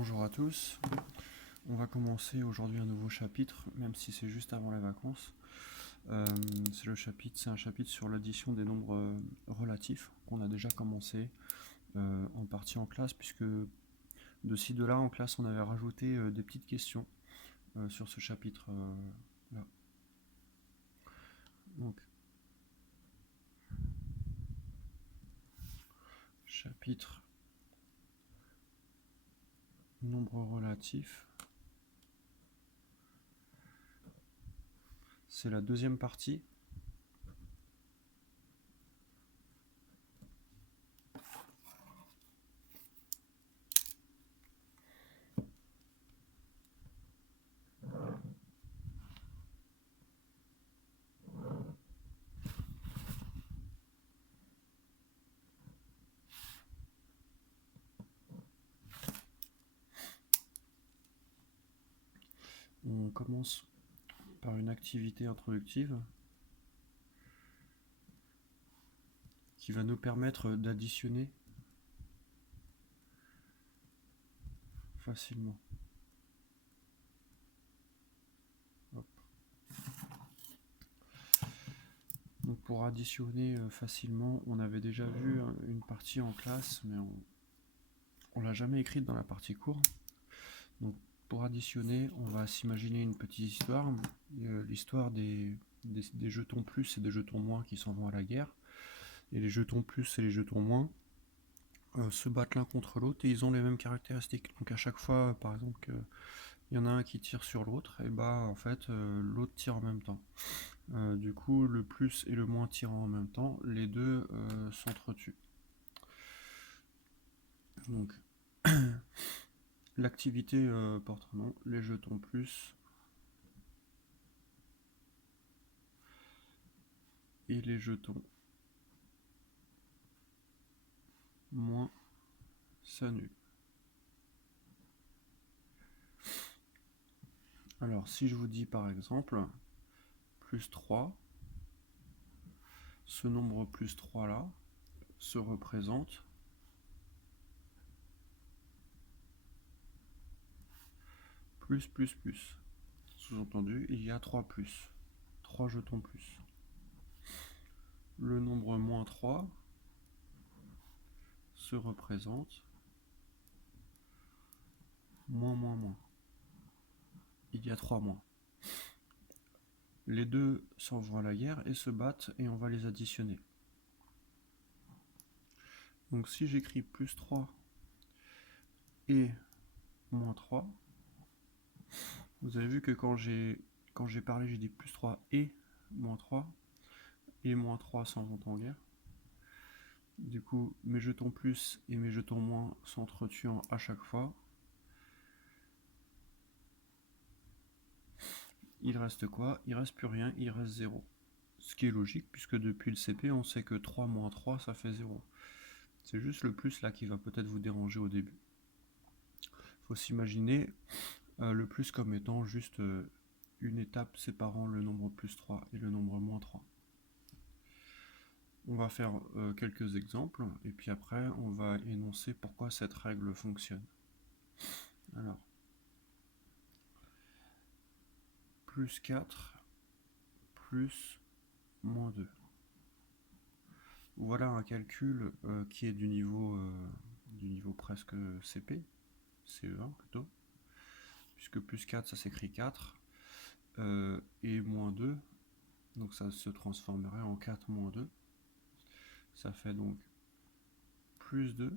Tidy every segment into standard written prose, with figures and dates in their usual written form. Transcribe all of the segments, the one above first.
Bonjour à tous, on va commencer aujourd'hui un nouveau chapitre, même si c'est juste avant les vacances. C'est un chapitre sur l'addition des nombres relatifs qu'on a déjà commencé en partie en classe, puisque de ci de là en classe on avait rajouté des petites questions sur ce chapitre là. Donc, chapitre nombres relatifs, c'est la deuxième partie. On commence par une activité introductive qui va nous permettre d'additionner facilement. Hop. Donc pour additionner facilement, on avait déjà vu une partie en classe, mais on l'a jamais écrite dans la partie cours. Donc pour additionner, on va s'imaginer une petite histoire, l'histoire des jetons plus et des jetons moins qui s'en vont à la guerre. Et les jetons plus et les jetons moins se battent l'un contre l'autre et ils ont les mêmes caractéristiques. Donc à chaque fois, par exemple, qu'il y en a un qui tire sur l'autre, et bah en fait l'autre tire en même temps. Du coup, le plus et le moins tirant en même temps, les deux s'entretuent. Donc, l'activité porte un nom, les jetons plus et les jetons moins s'annulent. Alors, si je vous dis par exemple plus 3, ce nombre plus 3 là se représente plus plus plus. Sous-entendu, il y a 3 plus, 3 jetons plus. Le nombre moins 3 se représente moins moins moins. Il y a 3 moins. Les deux s'en vont à la guerre et se battent et on va les additionner. Donc si j'écris plus 3 et moins 3, vous avez vu que quand j'ai parlé, j'ai dit plus 3 et moins 3 s'en vont en guerre. Du coup, mes jetons plus et mes jetons moins s'entretuant à chaque fois. Il reste quoi? Il reste plus rien, il reste 0. Ce qui est logique, puisque depuis le CP, on sait que 3 moins 3, ça fait 0. C'est juste le plus là qui va peut-être vous déranger au début. Il faut s'imaginer le plus comme étant juste une étape séparant le nombre plus 3 et le nombre moins 3. On va faire quelques exemples, et puis après, on va énoncer pourquoi cette règle fonctionne. Alors, plus 4, plus moins 2. Voilà un calcul qui est du niveau presque CP, CE1 plutôt, puisque plus 4 ça s'écrit 4, et moins 2, donc ça se transformerait en 4 moins 2, ça fait donc plus 2,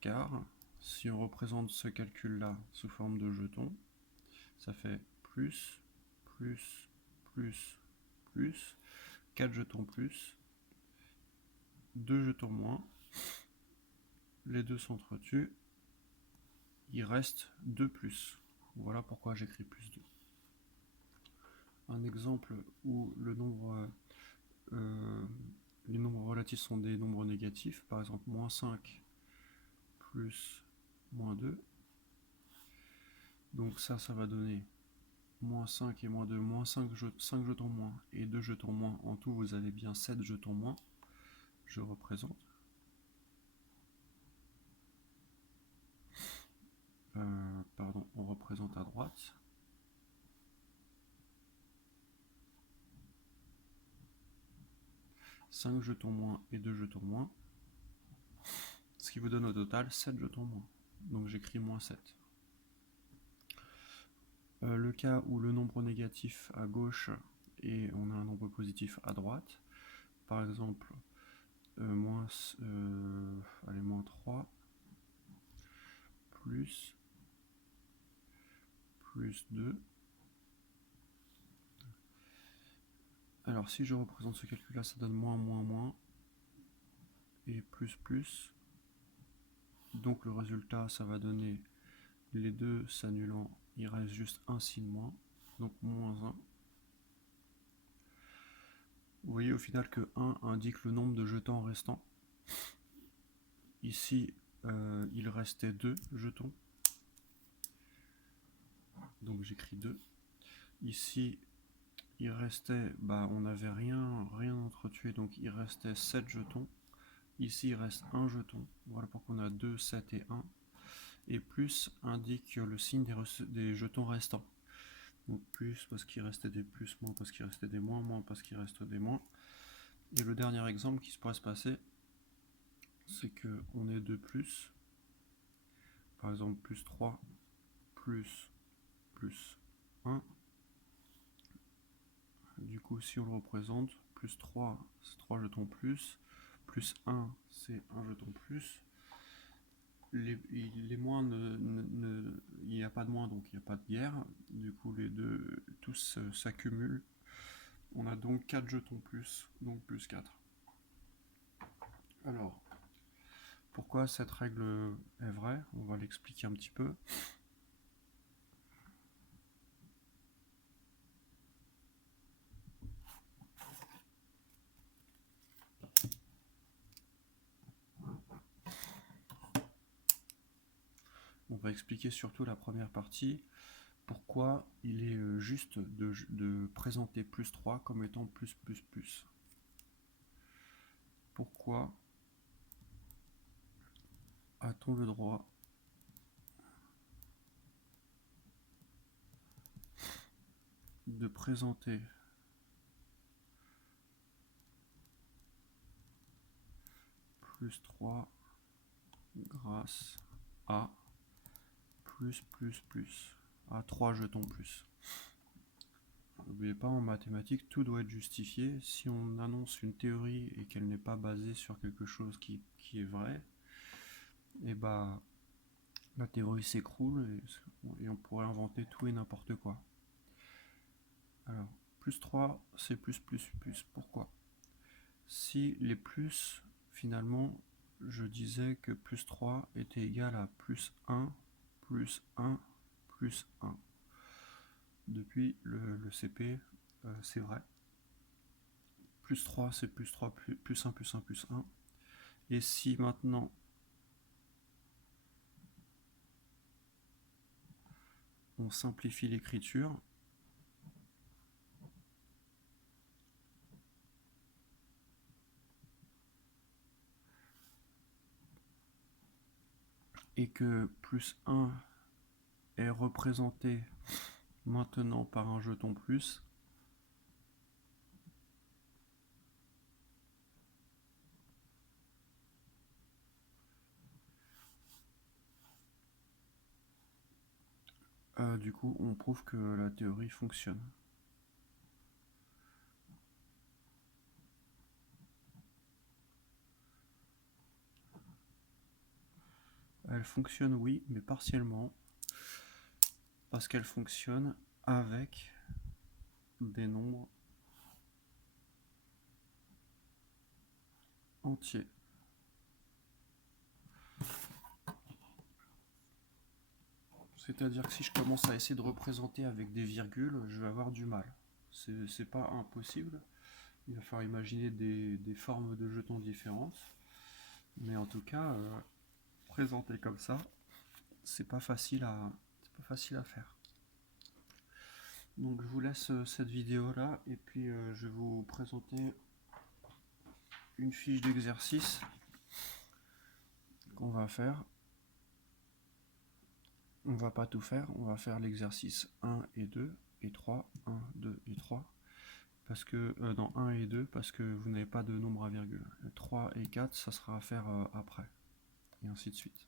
car si on représente ce calcul là sous forme de jetons, ça fait plus, plus, plus, plus, 4 jetons plus, 2 jetons moins, les deux s'entretuent, il reste 2 plus. Voilà pourquoi j'écris plus 2. Un exemple où les nombres relatifs sont des nombres négatifs, par exemple moins 5 plus moins 2. Donc ça va donner moins 5 et moins 2, moins 5 jetons moins et 2 jetons moins. En tout, vous avez bien 7 jetons moins. Je représente. on représente à droite. « 5 jetons moins et 2 jetons moins. Ce qui vous donne au total 7 jetons moins. Donc j'écris moins 7. Le cas où le nombre négatif à gauche et on a un nombre positif à droite. Par exemple, moins 3 plus 2. Alors si je représente ce calcul là, ça donne moins et plus. Donc le résultat, ça va donner les deux s'annulant, il reste juste un signe moins, donc moins 1. Vous voyez au final que 1 indique le nombre de jetons restants. Ici, il restait 2 jetons. Donc j'écris 2. Ici, il restait, on n'avait rien entretué, donc il restait 7 jetons. Ici, il reste 1 jeton. Voilà pourquoi on a 2, 7 et 1. Et plus indique le signe des jetons restants. Donc plus parce qu'il restait des plus, moins parce qu'il restait des moins parce qu'il reste des moins. Et le dernier exemple qui se pourrait se passer, c'est qu'on ait 2 plus. Par exemple, plus 3, plus 1. Du coup, si on le représente, plus 3, c'est 3 jetons plus 1, c'est 1 jeton plus. Les moins, il n'y a pas de moins, donc il n'y a pas de guerre. Du coup, les deux, tous s'accumulent. On a donc 4 jetons plus, donc plus 4. Alors, pourquoi cette règle est vraie? On va l'expliquer un petit peu. On va expliquer surtout la première partie, pourquoi il est juste de présenter plus 3 comme étant plus. Pourquoi a-t-on le droit de présenter plus 3 grâce à plus à 3 jetons plus? N'oubliez pas, en mathématiques, tout doit être justifié. Si on annonce une théorie et qu'elle n'est pas basée sur quelque chose qui est vrai, et la théorie s'écroule et on pourrait inventer tout et n'importe quoi. Alors, plus 3, c'est plus. Pourquoi? Si les plus, finalement, je disais que plus 3 était égal à plus 1, plus 1, plus 1. Depuis le CP, c'est vrai. Plus 3, c'est plus 3, plus 1, plus 1, plus 1. Et si maintenant on simplifie l'écriture, et que plus 1 est représenté maintenant par un jeton plus, du coup on prouve que la théorie fonctionne. Elle fonctionne, oui, mais partiellement, parce qu'elle fonctionne avec des nombres entiers. C'est-à-dire que si je commence à essayer de représenter avec des virgules, je vais avoir du mal. C'est pas impossible. Il va falloir imaginer des formes de jetons différentes. Mais en tout cas, présenter comme ça, c'est pas facile à faire. Donc je vous laisse cette vidéo là et puis je vais vous présenter une fiche d'exercice qu'on va faire. on va pas tout faire, on va faire l'exercice 1 et 2 et 3, 1, 2 et 3, parce que dans 1 et 2, parce que vous n'avez pas de nombre à virgule. 3 et 4, ça sera à faire après, et ainsi de suite.